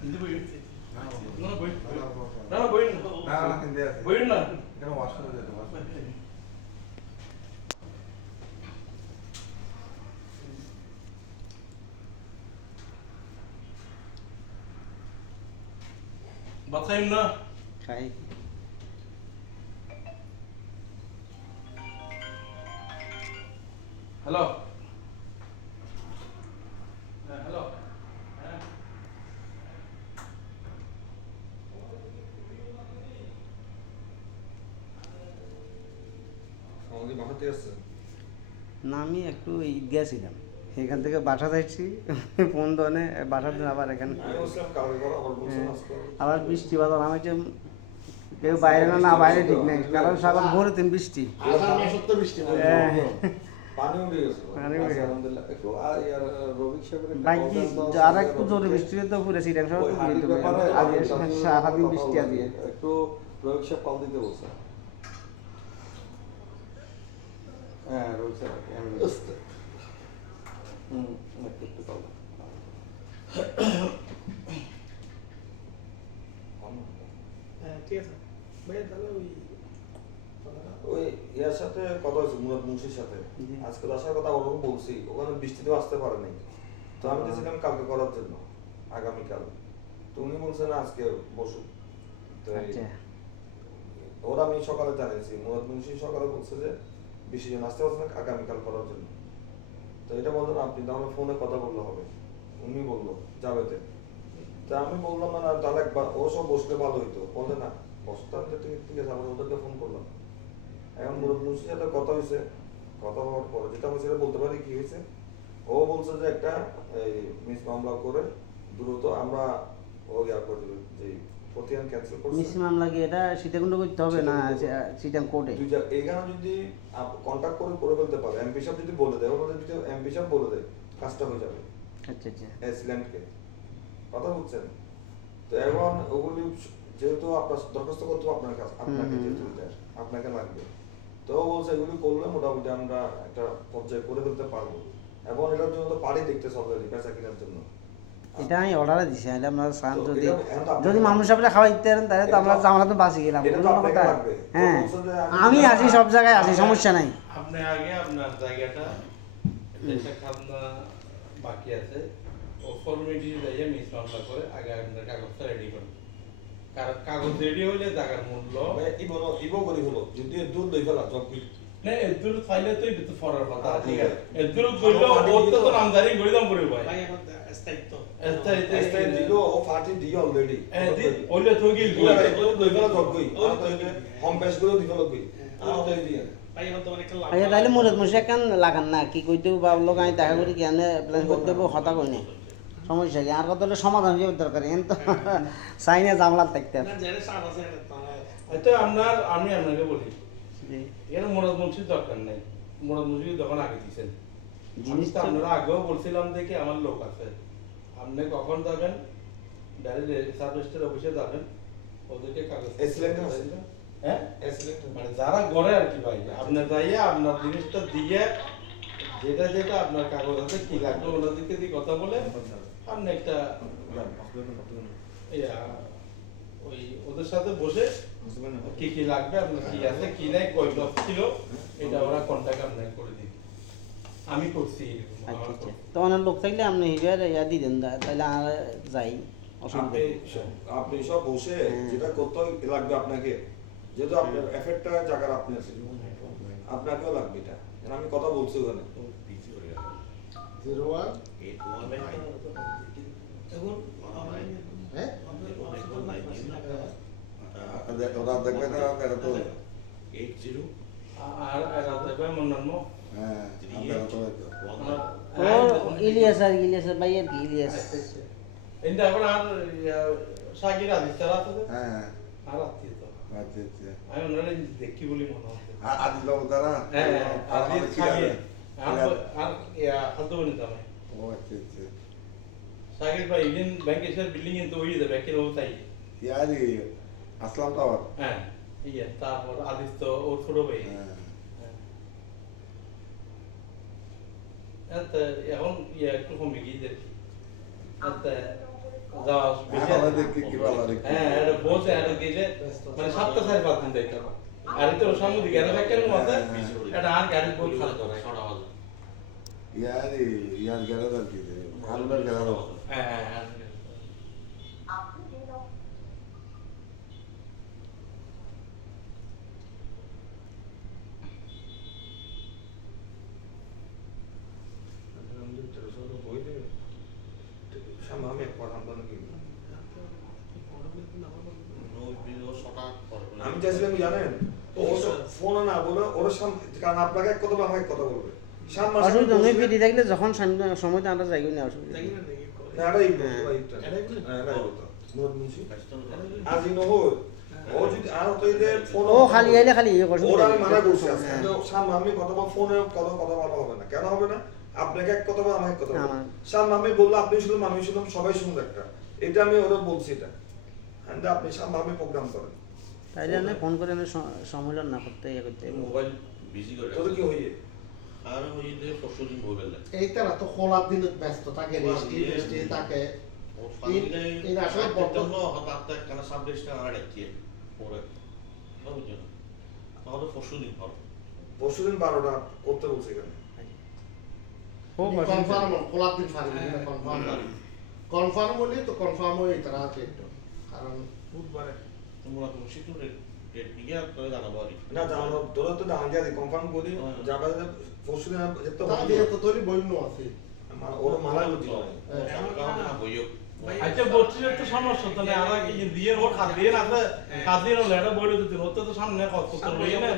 কিন্তু বই না বই না বই না হিন্দি আছে বই না কেন ওয়াশ করে যেতে ওয়াশ বাতাইম না খাই হ্যালো হ্যাঁ হ্যালো হ্যাঁ আমাদের বাসাতে আছে না আমি একটু ঈদগাহ ছিলাম এখান থেকে বাসা যাচ্ছি ফোন ধরে বাসার দিন আবার এখানে আমি বলছিলাম কালকে করো আবার বলছেন আজকে আবার বৃষ্টি বাদল আমি যে কেউ বাইরে না বাইরে ঠিক নেই কারণ সারা ভোরে দিন বৃষ্টি সত্য বৃষ্টি হ্যাঁ পানিও উঠে গেছে পানিও উঠে গেছে। আলহামদুলিল্লাহ একটু আর ইয়ার রবিক সাহেবের একটা বাইক call দেন তো, আর একটু জোরে বৃষ্টি তো পুরো সিটাং সব ওই পুরো হাঁড়ির দিতে ব্যাপারে আজকে আমি সারাদিন কথা বৃষ্টি বলছি। আজকে একটু রবিক সাহেব কল দিতে বলছে হ্যাঁ রবিক সাহেব আমি একটু কল হ্যাঁ ঠিক আছে ভাইয়া তাহলে ওই ইয়ার সাথে কথা হয়েছে মুরাদ মুন্সির সাথে জি। আজকে আসার কথা ওরকম বলছি ওখানে বৃষ্টিতেও আসতে পারেনি তো আমি চেয়েছিলাম কালকে করার জন্য আগামীকাল তো উনি বলছেন আজকে বসুক তো আচ্ছা ওরা আমি সকালে জানিয়েছি মুরাদ মুন্সি সকালে বলছে যে বেশি জন আসতে পারছে না আগামীকাল করার জন্য তো এটা বললেন আপনি তাহলে ফোনে কথা বললে হবে উনি বললো যাবেতে তা আমি বললাম না তাহলে একবার ও সব বসলে ভালো হইতো বললে না বসতে আমি ঠিক আছে আবার ওদেরকে ফোন করলাম এখন মুরাদ মুন্সির সাথে কথা হয়েছে কথা হওয়ার পরে যেটা হয়েছে সেটা বলতে পারি কি হয়েছে ও বলছে যে একটা এই মিস মামলা করে দ্রুত আমরা ও ইয়া করে দেবে যে প্রতিষ্ঠান ক্যান্সেল করছে মিস মামলা কি এটা সীতাকুণ্ড করতে হবে না সিটাং কোর্টে এইখানে যদি কন্টাক্ট করে ফেলতে পারে এমপি সাহেব যদি বলে দেয় ওখানে যদি এমপি সাহেব বলে দেয় কাজটা হয়ে যাবে আচ্ছা আচ্ছা এসল্যান্ডকে কথা বুঝছেন তো এখন ওগুলি যেহেতু আপনার দরখাস্ত করতে হবে আপনার কাছে আপনাকে যেহেতু এটা আপনাকে লাগবে তো ও বলছে এগুলি করলে মোটামুটি আমরা একটা পর্যায়ে করে ফেলতে পারবো এবং এটার জন্য তো পাড়ি দেখতেছে অলরেডি বেচা কেনার জন্য এটা আমি অর্ডারে দিছি তাহলে আমরা সান তো যদি এটা- এখন তো আপনাকে যদি মানুষ সাহেবরা খাওয়াই দিতে পারেন তাহলে তো আমরা আমরা তো বাঁচি গেলাম এটা তো কোনো আপনাকে কথা লাগবে। তো হ্যাঁ বলছে যে আমি আছি সব জায়গায় আছি সমস্যা নাই আপনি আগে আপনার জায়গাটা যেটা খাজনা বাকি আছে ও ফর্মালিটি দিয়ে মিস মামলা করে আগে আপনার কাগজটা রেডি করুন কারণ কাগজ রেডি হইলে জায়গার মূল্য ইবো করি হলো যদি দূর লই ফেলা জব না এদুর ফাইলে তো এটা তো ফরার কথা ঠিক আছে হ্যাঁ। এদুর কইলো ওর তো নামদারি গড়িদাম পড়ে ভাই ভাই এখন স্থায়িত্ব এস্টাই দিলো ও পার্টি দিও অলরেডি ওইলে তো গিল লই ফেলা জব কই আর তো হোম পেজ গুলো দি ফেলা কই আর তো দিয়ে ভাই এখন তো অনেকটা লাভ আচ্ছা তাহলে মুরত মুসে কেন লাগান না কি কইতে বা লোক আমি দেখা করি কেন প্ল্যান করতে হবে হতা কই না সমস্যা কি আর কত হলে সমাধান হয়ে দরকার এন তো চাই না জামলা থাকতে না জেনে সার আছে তো এটা আমি আপনাকে বলি জি। এখানে মোরাদ মুন্সির দরকার নেই মোরাদ মুন্সি তখন আগে দিয়েছেন জিনিসটা জিনিসটা আপনারা আগেও বলছিলাম দেখে আমার লোক আছে আপনি কখন যাবেন ডাইরেক্ট সাব রেজিস্টার অফিসে যাবেন ওদেরকে কাগজ এসিলেন্টে আছে? হ্যাঁ এসিলেন্ট মানে যারা গড়ে আর কি ভাই আপনার যাইয়া আপনার জিনিসটা দিয়ে যেটা আপনার কাগজ আছে কি লাগবে ওনাদেরকে দিয়ে কথা বলে আপনি একটা ইয়া ওই ওদের সাথে বসে কি কি লাগবে আপনার কি আছে কি নাই কয় লক্ষ ছিল এটা ওরা কন্টাক্ট আপনাকে করে দিবে আমি করছি এরকম, আচ্ছা আমার আচ্ছা তো অনেক লোক থাকলে আপনি হিজার ইয়া দিয়ে দেন তাহলে আর যাই অসুবিধা আপনি নেই। আপনি সব বসে হ্যাঁ। যেটা করতে লাগবে আপনাকে যেহেতু আপনার এফেক্টটা জায়গার আপনি আছেন আপনাকেও লাগবে এটা কারণ আমি কথা বলছি ওখানে 01 এখন হ্যাঁ ওরা দেখবে না এটা তো আর এরা দেবে মন্নান্ন হ্যাঁ ও ইলিয়াস ভাই আর কি ইলিয়াস এটা এখন আর শাকির আদিস তারা আছে তো? হ্যাঁ আর আত্মীয় তো আচ্ছা আচ্ছা আমি ওনারা দেখি বলি মনে হচ্ছে আদিল বাবু তারা হ্যাঁ আর আদিস কি শাকির জানে? আর হালতো বনি তামে ও আচ্ছা আচ্ছা শাকির ভাই ইন্ডিয়ান ব্যাংক এসে বিল্ডিং কিন্তু ওই যে ব্যাংকের ওটাই ইয়ারি আসলাম টাওয়ার হ্যাঁ ইয়ে তারপর আদিস তো ওর ছোট ভাই হ্যাঁ এখন ইয়ে একটু কমে গিয়ে দেখি যাওয়া বেশি আমার দেখি কি ভালো দেখি হ্যাঁ এটা বলছে এটা দিলে মানে 7:30 দিন যাইতে হবে আর তো সামনে দিকে এটা কেন আছে এটা আর গাড়ি বহুত খারাপ করে ইয়ার গেলে আর কি হারুনের গেলে হ্যাঁ হ্যাঁ হ্যাঁ আমি এক কথা বলবো কি আমি চাইছিলাম কি জানেন ও ফোন না বলে ওর সামনে কারণ আপনাকে এক কথা বলবে আমাকে এক কথা বলবে অসুবিধা নেই, পিটি থাকলে যখন সময় আমরা যাই না অসুবিধা নেই। না এটাই বলতো এটাই বলতো মুরদ মুন্সি আজি নহর ও যদি আর তো এদের ফোন ও খালি আইলে খালি ইয়ে করছে। ওরা আমি মানা করছি আজকে হ্যাঁ। কিন্তু সামনে আমি কথা বল ফোনে কথা বলা হবে না কেন হবে না আপনাকে এক কথা বল আমাকে এক কথা বল আমার। সামনে আমি বললাম আপনি শুনলাম আমি শুনলাম সবাই শুনবে একটা এটা আমি ওরা বলছি এটা হ্যাঁ আপনি সামনে আমি প্রোগ্রাম করেন তাইলে আমি ফোন করে আমি সম্মেলন না করতে ইয়ে করতে মোবাইল বিজি করে তোদের কি হইয়ে আর ওই যে পরশুদিন মোবাইল এই তারা তো খোলার দিন ব্যস্ত থাকে রেস্টি থাকে ও ফাইলে এই আসলে জন্য হঠাৎ একটা সাবজেক্টটা আর একটা পরে বুঝছো না তাহলে পরশুদিন পর পরশুদিন 12টা করতে বলছি এখানে হোক কনফার্ম খোলার দিন ফারি কনফার্ম হলে তো কনফার্ম হয়ে তারা আছে একটু কারণ বুধবারে তোমরা তো সিকিউরিটি ডেট নিয়ে তো জানাবো আর না জানো তোরা তো জানা যায় কনফার্ম করি যাবে পরশুদিন যেতে তা দিয়ে তো তোরই বইন্য আছে ওরা মালা করছি বইও আচ্ছা বলছিল তো সমস্যা তো না আর কি দিয়ে ওর খাদ দিয়ে না খাদ দিয়ে না এটা বলে দিতে হতো তো সামনে কত তো লই না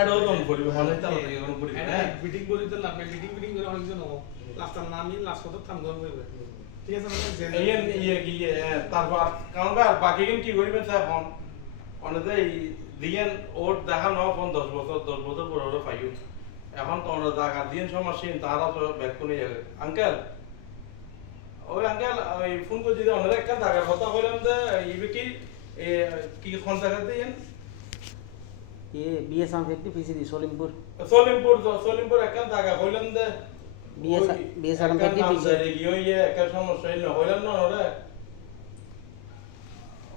এটাও দম করিবে মানে তার এরকম করি হ্যাঁ মিটিং করে দিতে লাভ মিটিং করে অনেকজন হবো লাস্টার নামই লাস্ট কথা থাম গম করবে ঠিক আছে মানে তারপর কারণ বাকি কি করিবেন স্যার এখন অনেকে দিয়েন ওর দেখা ন ফোন 10 বছর পর ওরা পাইও এখন তো ওরা দেখা দিন সমস্যা তারা তো ব্যাক করে যাবে আঙ্কেল ওই আঙ্কেল ওই ফোন করে যদি অনেক একটা জায়গার কথা বললাম যে ইবে কি কোন জায়গা দিয়েন ইয়ে বিএসএম 50 পিসি দি সলিমপুর একটা জায়গা বললাম যে বিএসএম 50 পিসি ইয়ে একটা সমস্যা হইল হইলাম না ওরা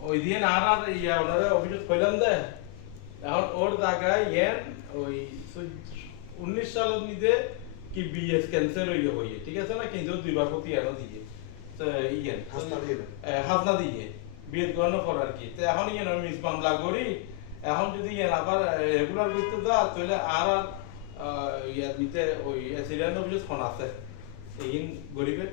ওই দিন আর ইয়া ওনারা অভিযোগ কইলাম দে এখন ওর জায়গায় ইয়েন ওই 19 সালের নিতে কি বিএস ক্যান্সেল হইয়ে হইয়ে ঠিক আছে না কিন্তু দুইবার প্রতি এনো দিয়ে তো ইয়েন হাসনা দিয়ে বিয়ে গণনা করার কি তো এখন ইয়েন আমি মিস মামলা করি এখন যদি ইয়েন আবার রেগুলার করতে দা তাহলে আর ইয়া নিতে ওই অ্যাক্সিডেন্ট অভিযোগ ফোন আছে এই গরিবের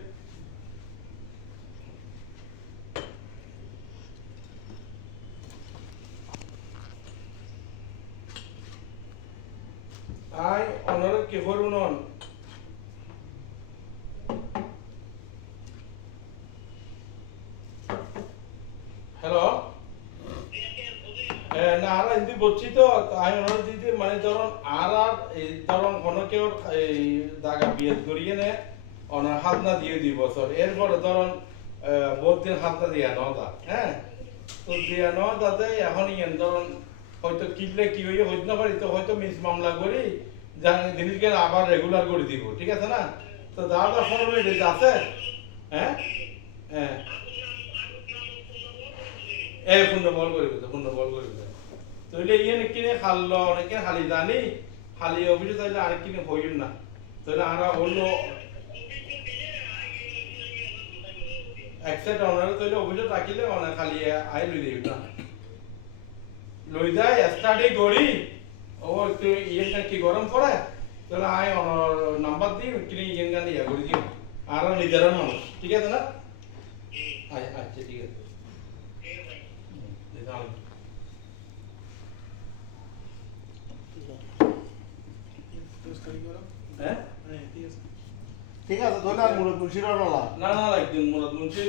আই অনার কি করুন হ্যালো না আর যদি বলছি তো আমি ওনার যদি মানে ধরুন আর এই ধরুন কোনো কেউ এই জায়গা বিয়ে করিয়ে নে ওনার হাত না দিয়ে 2 বছর এরপরে ধরুন বহুত দিন হাত না দিয়ে নদা হ্যাঁ তো দিয়ে নদাতে এখন ইয়েন ধরুন হয়তো কিনলে কি হইয়ে হইতে না পারি তো হয়তো মিস মামলা করি জিনিসকে আবার রেগুলার করে দিব ঠিক আছে না তো দাদা ফর্মালিটি আছে হ্যাঁ হ্যাঁ এই পূর্ণ বল করিব তো ইয়ে কিনে খাললো অনেকে খালি জানি খালি অভিযোগ চাইলে আরেক কিনে হইল না তাহলে আমরা অন্য একসাইড অনারে তাইলে অভিযোগ রাখিলে অনেক খালি আই লই দিই না লই যায় স্টাডি করি ও একটু ইয়েটা কি গরম পড়ে তাহলে আই অনার নাম্বার দিই কিনে ইয়েন গান ইয়া করে দিও আর নিজের মানুষ ঠিক আছে না আচ্ছা ঠিক আছে হ্যাঁ ঠিক আছে তাহলে আর মুরদ মুন্সির রলা না না একদিন মুরাদ মুন্সি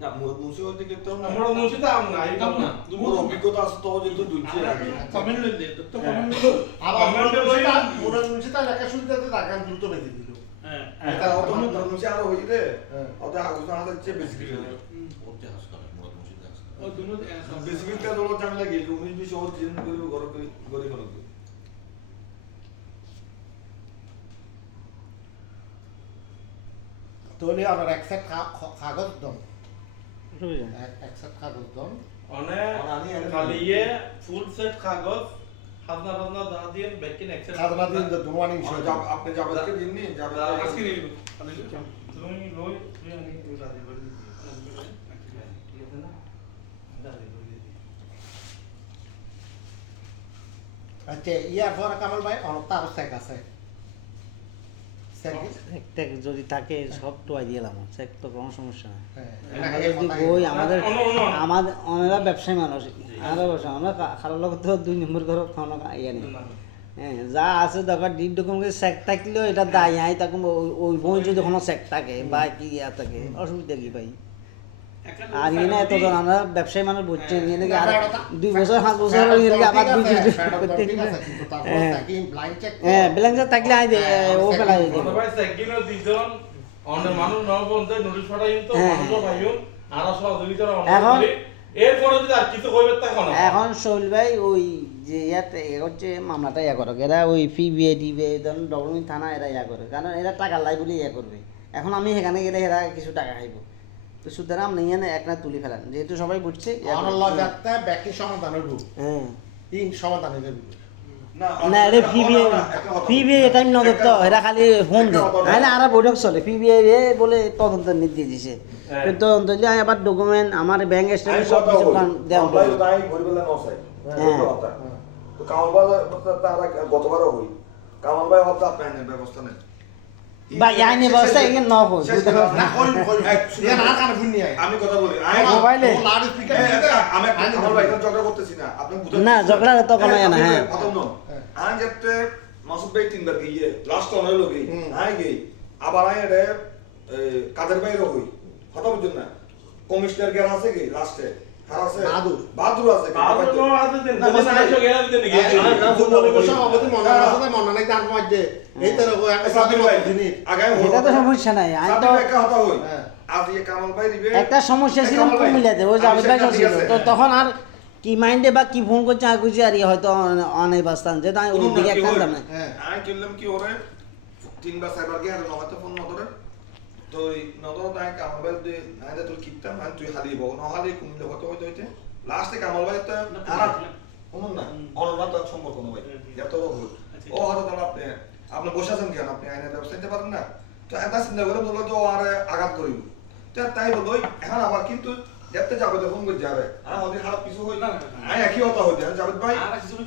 না মুরদ মুন্সি বলতে গেতে না মুরাদ মুন্সি তো আম না আইতাম না মোর অভিজ্ঞতা আছে তো যেহেতু দুইটি আগে কমেন্ট লই দে তো কমেন্ট আর মুরদ মুন্সিটা লেখা শুনতে দাগান দ্রুত বেঁধে দিল হ্যাঁ এটা অত মুরদ মুন্সি আর হই রে অত আগুন হাতে চেয়ে বেশি কিছু ওতে হাস করে মোর মুশিদ হাস ও দুনো বেশি বিলটা দল ঝামেলা গেল 19-20 ওর জিন করিব গরম গরি কোন তাহলে আমার এক সেট কাগজ দাও অসুবিধা নেই। এক সেট কাগজ দন অনেক খালি ইয়ে ফুল সেট কাগজ হাজনা হাজনা দা দিয়ে ব্যাকিং এক্সেল খাজনা দিন যে তোমার ইনশো আপনি যাবেদকে দিন নি আজকে নিয়ে নিব তুমি লই তুই আমি রাজি করে দিই ঠিক আছে না রাজি করে দিই আচ্ছা ইয়ার পর কামাল ভাই অনতা আর সেক আছে সেক একটা যদি থাকে সব টোয়াই দিলাম চেক তো কোনো সমস্যা নেই হ্যাঁ আমরা যদি বই আমাদের আমাদের অনেরা ব্যবসায়ী মানুষ আমরা ব্যবসা আমরা খারাপ লোক তো 2 নম্বর করে কোনো ইয়ে নেই হ্যাঁ যা আছে দরকার ডিপ ডকুমেন্ট চেক থাকলেও এটা দায় আই তখন ওই বই যদি কোনো চেক থাকে বা কি ইয়া থাকে অসুবিধা কি ভাই আর এনে এতজন আমরা ব্যবসায়ী মানুষ বুঝছি এনে আর 2 বছর 5 বছর এনে আবার 2 করতে ঠিক আছে কিন্তু তারপর তাকি ব্লাইন্ড চেক হ্যাঁ ব্যালেন্স থাকলে আই দে ও ফেলাই দিবে মনে ভাই সেকিনো দিজন অন্য মানুষ ন বলতে নোটিশ পাঠাই তো মানুষ ভাইও আর সহযোগিতা এখন এরপরে যদি আর কিছু কইবে তখন এখন শৈল ভাই ওই যে ইয়াতে হচ্ছে মামলাটা ইয়া করো এরা ওই পিবিএ ডিবিএ ধরুন ডবলমি থানা এরা ইয়া করে কারণ এরা টাকা লাই বলে ইয়া করবে এখন আমি সেখানে গেলে এরা কিছু টাকা খাইব তো সুতরাং আপনি ইয়ে এক না তুলি ফেলান যেহেতু সবাই বুঝছে অনলাইন যাতে ব্যাকি সমাধান হইব হ্যাঁ তিন সমাধান হইব না এটা পিবিএ টাইম নজর তো এরা খালি ফোন দেয় নাহলে আর বৈঠক চলে পিবিএ বলে তদন্ত নির্দেশ দিছে তদন্ত দিলে আবার ডকুমেন্ট আমার ব্যাংক স্টেটমেন্ট সব কিছু দেওয়া অনলাইন তাই গরিবেলা নসাই তো কামাল ভাই তারা গতবারও হই কামাল ভাই হত্যা আপনার ব্যবস্থা নেই বা আইনি ব্যবস্থা এখানে ন হই না কই কই ইয়া না কানে শুনি আই আমি কথা বলি মোবাইলে লাউড স্পিকার আমি কামাল ভাই এখন ঝগড়া করতেছি না আপনি না ঝগড়া তো কোনো ইয়া না হ্যাঁ কথা বলুন আমি যেতে মাসুদ ভাই তিনবার গিয়ে লাস্ট অন হইলো কি আই গই আবার আই এটা কাদের বাইরে হই কথা বুঝুন না কমিশনার গের আছে কি লাস্টে আর আছে বাহাদুর আছে বাহাদুর আছে দেন না আইছো গেলা দিতে নাকি সভাপতি মনে আছে মনে নাই তার মধ্যে এই তো একটা স্বাধীনতা জিনিস আগামী এটা তো সমস্যা নাই আমি তো একটা কথা হই আজ এই কামাল ভাই দিবে একটা সমস্যা ছিল কুমিল্লাতে ওই জাভেদ ভাই ছিল তো তখন আর কি মাইন্ডে বা কি ফোন করছে আর কিছু আর হয়তো অনেক বাস্তান যেটা আমি ওই দিকে একটা জানি আমি কিনলাম কি ওরে 3 বার 4 বার গিয়ে আর নয়তো ফোন নধরে তো নধর তাই কামাল ভাই দে আইদা তুই কিপতা মান তুই হালি বউ না হালি কুমিল্লা কত হইতে লাস্টে কামাল ভাই তো আর শুনুন না অনলাইন তো সম্পর্ক নয় এত হল ও হয়তো তাহলে আপনি বসে আছেন কেন আপনি আইনের ব্যবস্থা নিতে পারেন না তো এটা চিন্তা করে বললো যে ও আর আঘাত করিব তাই বললো এখন আবার কিন্তু দেখতে যাবে ফোন করে যাবে আর আমাদের খারাপ কিছু হই না আমি একই কথা হই যাবে ভাই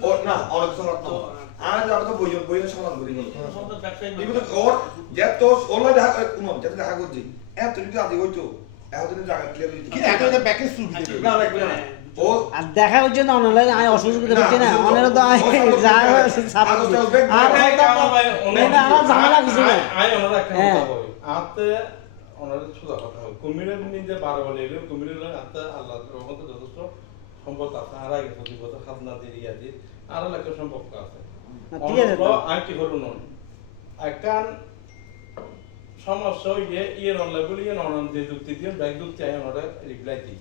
ও না অনেক সময় তো আর যাবে তো বইয়ের সমাধান করি বলো কিন্তু ওর যে তো ওলা দেখা কোন যেটা দেখা করছি এত যদি আদি হইতো এখন জায়গা ক্লিয়ার হইতো কি এত যে ব্যাকি সুবি না লাগবে না ও আর দেখা হচ্ছে না অনলাইন আমি অসুবিধা হচ্ছে না অনেরও তো যা আর আর ঝামেলা কিছু না আই ওনারা একটা কথা বলি আতে ওনারা ছোট কথা বলি কুমিরের নিজে 12 বলে এলো কুমিরের আতে আল্লাহর রহমতে যথেষ্ট সম্পদ আছে আর আগে প্রতি বছর খাজনা দিয়ে ইয়াদি আর একটা সম্পর্ক আছে ঠিক আছে তো আর কি করব না একখান সমস্যা হইলে ইয়ে অনলাইন বলি ইয়ে অনলাইন যে যুক্তি দিয়ে ব্যাংক যুক্তি আই ওনারা রিপ্লাই দিই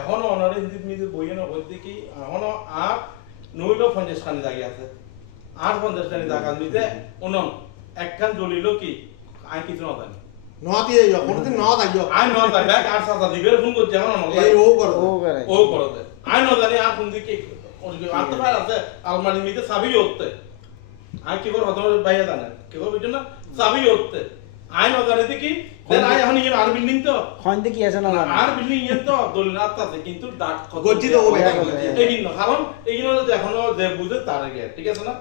এখন ওনারা ইঞ্জিত মিজে বইয়ে না হইতে কি এখনো আর নইল 50 খানি জায়গা আছে আর 50 খানি জায়গা নিতে অনন একখান জ্বলিল কি আই কিছু না জানি নতি এই কোনদিন ন যাইও আই ন জানি ব্যাগ আর সাথে দিবে ফোন করছে এখন এই ও করো ও করে দে আই ন জানি আর ফোন দিকে আর তো ভাই আছে আলমারি মিতে চাবি উঠতে আই কি করব তোমার ভাইয়া জানে কি করব বুঝছেন না চাবি উঠতে আই ন জানি কি দেন আই এখন ইয়ে আর বিল্ডিং তো খন্ডে কি আছে না আর বিল্ডিং ইয়ে তো দলিল আছে কিন্তু ডাক গজ্জিত ও এই না কারণ এইগুলো এখনো যে বুঝে তার আগে ঠিক আছে না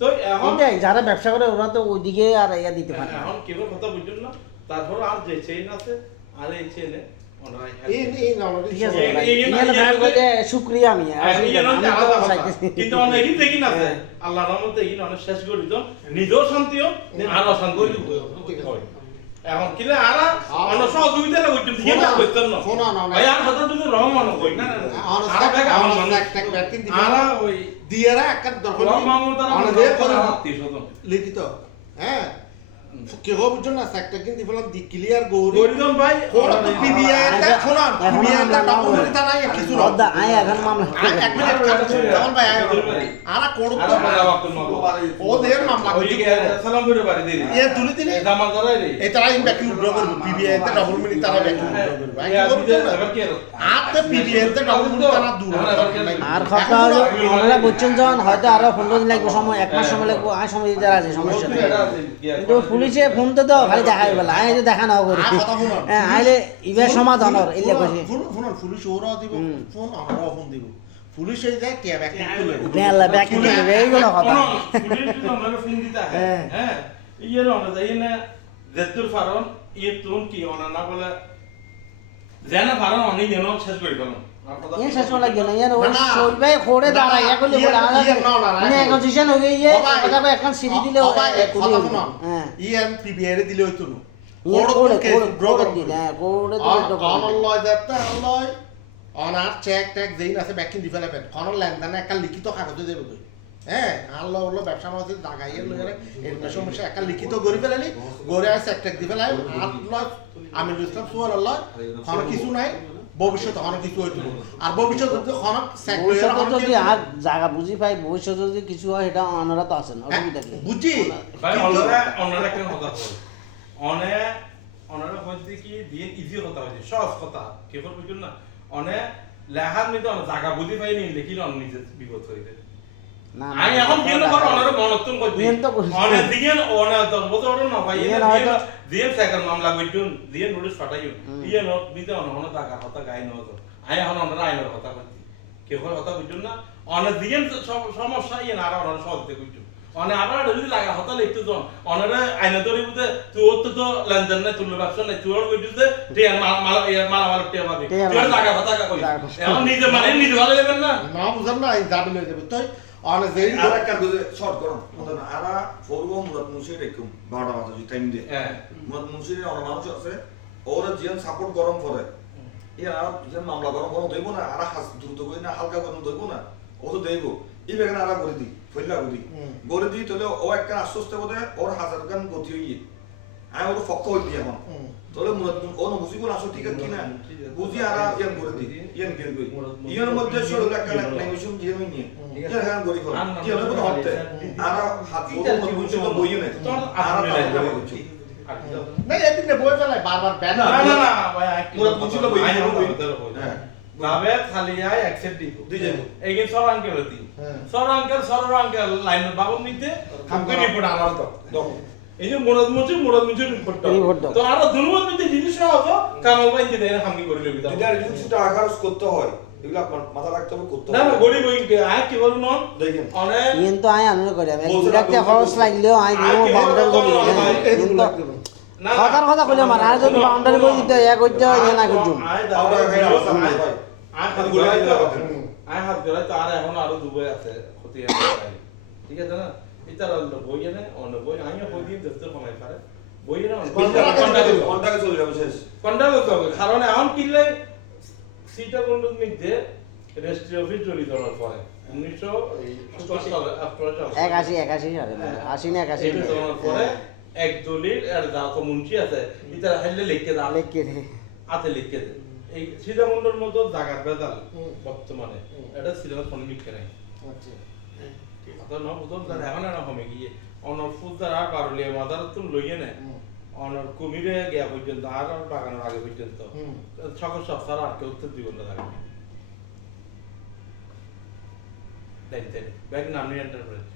তো এখন এটাই যারা ব্যবসা করে ওরা তো ওইদিকে আর ইয়া দিতে পারে এখন কেবল কথা বুঝছেন না তারপর আর যে চেইন আছে আর এই চেইনে এই না ঠিক আছে ভাই বলে শুকরিয়া আমি কিন্তু অনেক দেখি না আল্লাহর রহমতে এগিয়ে অনেক শেষ করে দিত নিজেও শান্তিও আর অশান্তি এখন কিলে আর অন্য সহযোগিতা না করছেন ঠিক না করছেন না শোনা না ভাই আর হাজার যদি রহমান কই না আর ওই দিয়ারা একটা দরকার রহমান তারা আমাদের করে হাতি শোধন লিখিত হ্যাঁ কেহ বুঝছো না সেক্টর কিন্তু ফেলাম দি ক্লিয়ার গৌরী গরিদম ভাই কোন তো পিবিআই টা খোলান এখন পিবিআই টা আমরা ডকুমেন্ট টা নাই কিছু না অর্ধা আয় এখন মামলা এক মিনিট কেমন ভাই আরা কোড তো ও দেন মামলা করি সালাম করে বাড়ি দিই এ তুলি দিলি জামাল ধরাই রে এই তারা ইন ব্যাক উইথড্র করবে পিবিআই তে ডাবল মিনি তারা ব্যাক উইথড্র করবে আই কি করবে না এবার কি আপনি পিবিআই তে ডাবল মিনি তারা দূর আর কথা হলো ওনারা বুঝছেন যখন হয়তো আরো 15 দিন লাগবে সময় 1 মাস সময় লাগবে আয় সময় দিতে আছে সমস্যা নেই কিন্তু পুলিশে ফোন তো খালি দেখাই বলে আয় যে দেখা না করে আর কথা শুনুন হ্যাঁ আইলে ইবে সমাধান হর ইলে কইছে শুনুন পুলিশ ওরাও দিব ফোন আমরাও ফোন দিব পুলিশ এই যায় কে ব্যাক তুলে নেলা ব্যাক দিবে এইগুলো কথা পুলিশ যদি আমরা ফোন দিতে হ্যাঁ ইয়ে না যাই না জেতুর ফারন ইয়ে তুন কি অনা না বলে জানা ফারন অনেক যেন শেষ করে ফেলুন ये শেষ হলা গেল ইয়ার ওই সইবে খোড়ে দাঁড়া একলি বলে মানে নেগোসিয়েশন হয়ে গিয়ে কথা কই এখন সিডি দিলে কথা শুনুন হ্যাঁ ইএম পিবিআই রে দিলে হইতো না ইয়ে কোড়ে কোড়ে দিলে হ্যাঁ কোড়ে অনলয় যাতে অনলয় অনার চেক টেক যেই আছে ব্যাকিং দি ফেলাবেন কোন লেনদেনে একটা লিখিত কাগজে দেবে কই হ্যাঁ আল্লাহ হলো ব্যবসা মাঝে দাগাইয়ের লগে এর সমস্যা একটা লিখিত গরি ফেলালি গরে আছে চেক টেক দি ফেলাই আল্লাহ আমি ইসলাম সুবহানাল্লাহ কোন কিছু নাই ভবিষ্যতে অনেক কিছু হইতো আর ভবিষ্যতে যদি অনেক ভবিষ্যতে যদি আর জায়গা বুঝি পাই ভবিষ্যতে যদি কিছু হয় এটা অনারা তো আছেন অসুবিধা কি বুঝি ভাই অন্যরা একটা কথা বল অনেরা হইছে কি দিয়ে ইজি কথা হইছে সহজ কথা কি করে বুঝুন না অনে লেখার নিতে অনেক জায়গা বুঝি পাই নি লিখিলে অন্য নিজে বিপদ হইছে না আমি এখন কেন করে অনেরা মনত্তম করছি অনেক দিন অনেক 10 বছর না ভাই দিয়ে সেকেন্ড মামলা কইতুন দিয়ে নোটিশ পাঠাইও ইয়ে নোট দিতে অন্য টাকা কথা গায় ন তো আমি এখন অনেরা আইনের কথা কইছি কি করে কথা বুঝুন না অনেক দিন সমস্যা ইয়ে না আর অনেরা সহজতে কইতুন অনে আবার যদি লাগা হতা লিখতে তো অনেরে আইনা ধরে বুঝতে তুই তো লেনদেন নাই তুই ব্যবসা নাই তুই কইছিস যে মাল টিয়া পাবি তুই লাগা হতা কই এখন নিজে মানে নিজে ভালো যাবেন না না বুঝার না এই দাবি লয়ে যাবে তুই অনেক যেই আর একটা গুজে শর্ট করো আরা ফরগো মুরাদ মুন্সি রেকুম 12টা মাথা জি টাইম দে হ্যাঁ মুরাদ মুন্সির অনেক মানুষ আছে ওরা জিয়ান সাপোর্ট গরম করে ইয়া আর জিয়ান মামলা গরম গরম দেব না আর হাস দ্রুত কই না হালকা গরম দেব না ও তো দেব এই বেগান আরা করে দি ফইলা করে দি তাহলে ও একটা আশ্বস্ত করে ওর হাজার গান গতি হইয়ে আমি ওর ফক্ক হই দি এখন তাহলে মুরাদ ও না বুঝি কোন আসো ঠিক আছে কিনা বুঝি আরা ইয়ান করে দি ইয়ান গেল কই ইয়ার মধ্যে সর একটা নেগোশিয়েশন জিয়ে নিয়ে ইয়ার গান করি ফল কি হলো তো হতে আরা হাত বড় বুঝি তো বইয়ে নাই আরা করে বুঝি না এদিন না বই ফেলাই বারবার ব্যান না ভাই মুরাদ মুন্সি তো বইয়ে হ্যাঁ বাবে খালি আই অ্যাকসেপ্ট দিব দিয়ে যাবো এইগিন সর আঙ্কেল দি সর আঙ্কেল লাইন বাবু নিতে খামকে রিপোর্ট আমার তো এই যে মুরাদ মুন্সি রিপোর্ট তো আর দুনুত নিতে জিনিস হতো কামাল ভাই দিতে এর খামকি করে লবি এটা রিজুসটা আকার করতে হয় এগুলো আপনার মাথা রাখতে হবে করতে না হবে গরিব হই আই কি বলুন দেখেন অনেক কিন্তু আয় আনন্দ করি আমি ডিরেক্টে খরচ লাগলেও আয় নিও বাউন্ডারি করি কিন্তু কথার কথা কইলে মানে আর যদি বাউন্ডারি করে দিতে এক হইতে হয় না কিছু আয় হাত গড়াই তো আর এখন আরো দুবাই আছে ক্ষতি আছে ঠিক আছে না এটা বই এনে অন্য বই আমি বই দিয়ে দেখতে সময় পারে বই এনে কোনটাকে চলে যাবে শেষ কোনটা করতে হবে কারণ এখন কিনলে সিটা কোন মধ্যে রেজিস্ট্রি অফিস জড়িত হওয়ার পরে 1988 সালে 81 সালে 80 না 81 হওয়ার পরে এক দলিল আর যা তো মুন্সি আছে এটা হেলে লিখে দাও লেখকে রে হাতে লিখে দে এই সীতাকুণ্ডের মতো জায়গার বেদাল বর্তমানে এটা সিলেবাস কোনো লিখে নাই আচ্ছা তো না বুঝুন তার এখন না হবে গিয়ে অনর ফুলদার আর বারুলিয়া মাদার তুমি লইয়ে না অনর কুমিরে গিয়া পর্যন্ত আর বাগানের আগে পর্যন্ত সকল সব সারা আর কেউ উত্তর দিব না থাকবে দেখতে ব্যাগ নামনি এন্টারপ্রাইজ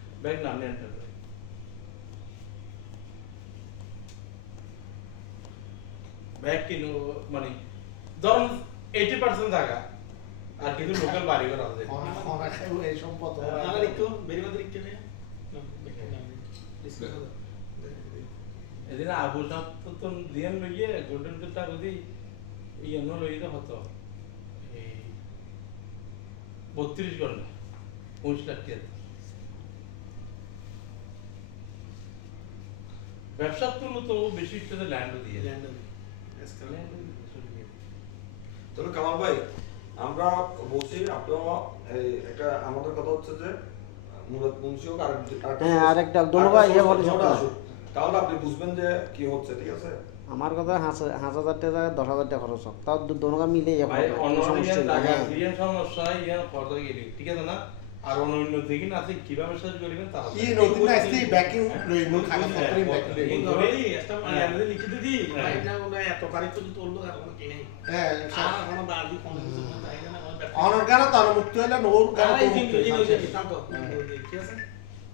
ব্যাগ কিনো মানে ধরুন 80% জায়গা আর কিন্তু লোকাল বাড়ি ঘর আছে অনেক এই সম্পদ নালা লিখো বেরিবাদ লিখতে নে এদিন আবু সাহেব তো দিয়ান লইয়ে গোল্ডেন কার্ডটা যদি ইয়ানো লইতে হতো এই 32 ঘন্টা 5 লাখ টাকা ব্যবসা তো বেশি টাকা ল্যান্ড দিয়ে তাহলে কামাল ভাই আমরা বলছি আপনারা এই একটা আমাদের কথা হচ্ছে যে মুরাদ মুন্সি হোক আর হ্যাঁ আরেকটা দুলবা ইয়ে বলে তাহলে আপনি বুঝবেন যে কি হচ্ছে, ঠিক আছে? আমার কথা 5,000 টাকা 10,000 টাকা খরচ হোক, তাও দোনোটা মিলে যাবে, ভাই কোনো সমস্যা অনলাইন নেই। জায়গা হ্যাঁ। দিয়ে সমস্যা ইয়ার ফটো গেলি ঠিক আছে না? আর অন্য দিকে আছে কিভাবে সার্চ করিবেন তারা ই নতুন আসছে ব্যাকিং লইব কাগজপত্র ব্যাকিং এই লইব ধরে একটা হ্যাঁ। মানে লিখে দিদি হ্যাঁ। ভাই না ওনা এত তারিখ তো তোললো আর কোনো কি নেই হ্যাঁ আর কোনো বাড়ি ফোন দিতে তাই না আমার ব্যাপার অনর গানা তার মুক্ত হইলো নোর গানা আর তো এই দিন মুক্ত দিন হইছে। হইছে তাও তো ঠিক আছে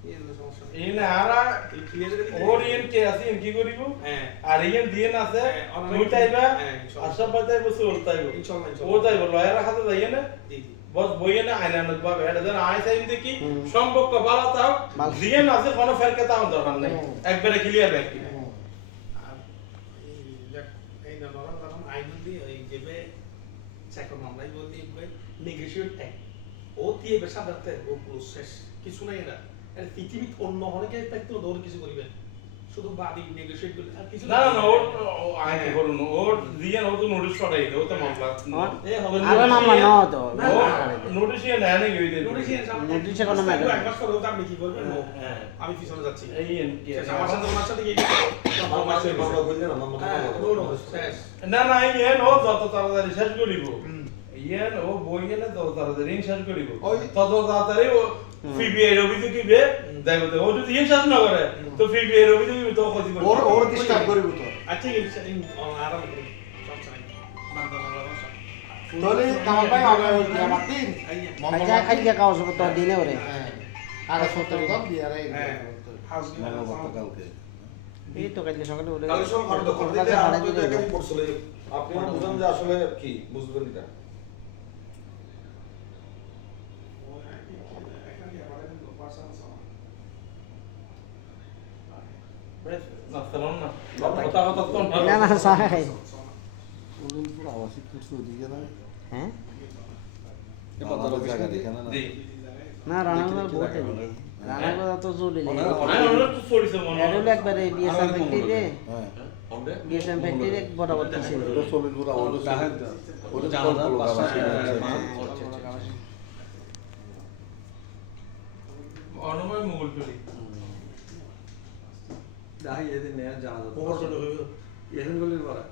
এই হলো সমস্যা এই না আরা এই ক্লিয়ার করে দিই ওর ইন কে আছে ইন কি করিব হ্যাঁ আর ইন দিয়ে আছে হ্যাঁ, অনলাইন তুই তাইবা হ্যাঁ, ইনশাআল্লাহ। আশা বাতাইব সুল তাইব ইনশাআল্লাহ, ও তাইব লয়ার হাতে যাইয়ে না জি জি বস বইয়ে না আইনা না বাবা এটা যেন আই চাই দেখি সম্পর্ক ভালো তাও ভালো। দিয়ে না আছে কোনো ফেরকে তাও দরকার নাই একবারে ক্লিয়ার ব্যাক আর এই এই নরম নরম আইন দিয়ে এই যেবে চাকর মামলাই বলতে ভাই নেগোশিয়েট ট্যাগ ও দিয়ে বেশা করতে ও প্রসেস কিছু নাই এটা এর পৃথিবী অন্য অনেকে থাকতে দৌড় কিছু করিবেন শুধু বাড়ি নেগোশিয়েট করলে আর কিছু না না না ওর আই কি করুন ওর দিয়ে ও তো নোটিশ পাঠাই দেও তো মামলা এ হবে আরে মামলা ন তো, না, ও না, নোটিশ ইয়ে নেয় নাকি ওই দিয়ে নোটিশিয়ান সামনে নোটিশে কোনো matter নেই। একবার করে আপনি কি করবেন হ্যাঁ আমি পিছনে যাচ্ছি এই ইন কি শেষ, আমার সাথে ওনার সাথে গিয়ে মামলা করলে না, মামলা হ্যাঁ দৌড়ো শেষ না না ইয়েন ও যত তাড়াতাড়ি শেষ করিব ইয়েন ও বইয়ে না যত তাড়াতাড়ি শেষ করিব তত তাড়াতাড়ি ও পিবিআই অভিযোগ দিবে দেখো তো ও যদি ইয়ে শেষ না করে তো পিবিআই অভিযোগ দিবে তো ক্ষতি করবে ওর ডিস্টার্ব করিব তো আচ্ছা ইন আরাম করুন সমস্যা নাই বান্দনা বাবা তাহলে কামাল ভাই অনলাইন দিয়া মাতিন খাইজা খাইজা কাগজপত্র দিলে ওরে। কাগজপত্র দাম দিয়া রে হ্যাঁ হাউস এই তো কালকে সকালে উঠে কালকে সব ফটো ওর দিলে কাছে আর পাঠাই তো দিলে একাই পড়ছিল। আপনি বুঝেন যে আসলে কি বুঝবেন এটা? না সালাম না কথা কথা তো না না সাহাই। হ্যাঁ জি না রানাঘর বহুত এদিকে, রানাঘর তো জরুরি নেই। আমি অনেক তো পড়িছে মনে এটা হলো একবারে বিএসএম ফ্যাক্টরিতে, বিএসএম ফ্যাক্টরি বরাবর ছিল। অনুময় মুগল চুরি ওভার চলে হইবে এখন গলির পাড়া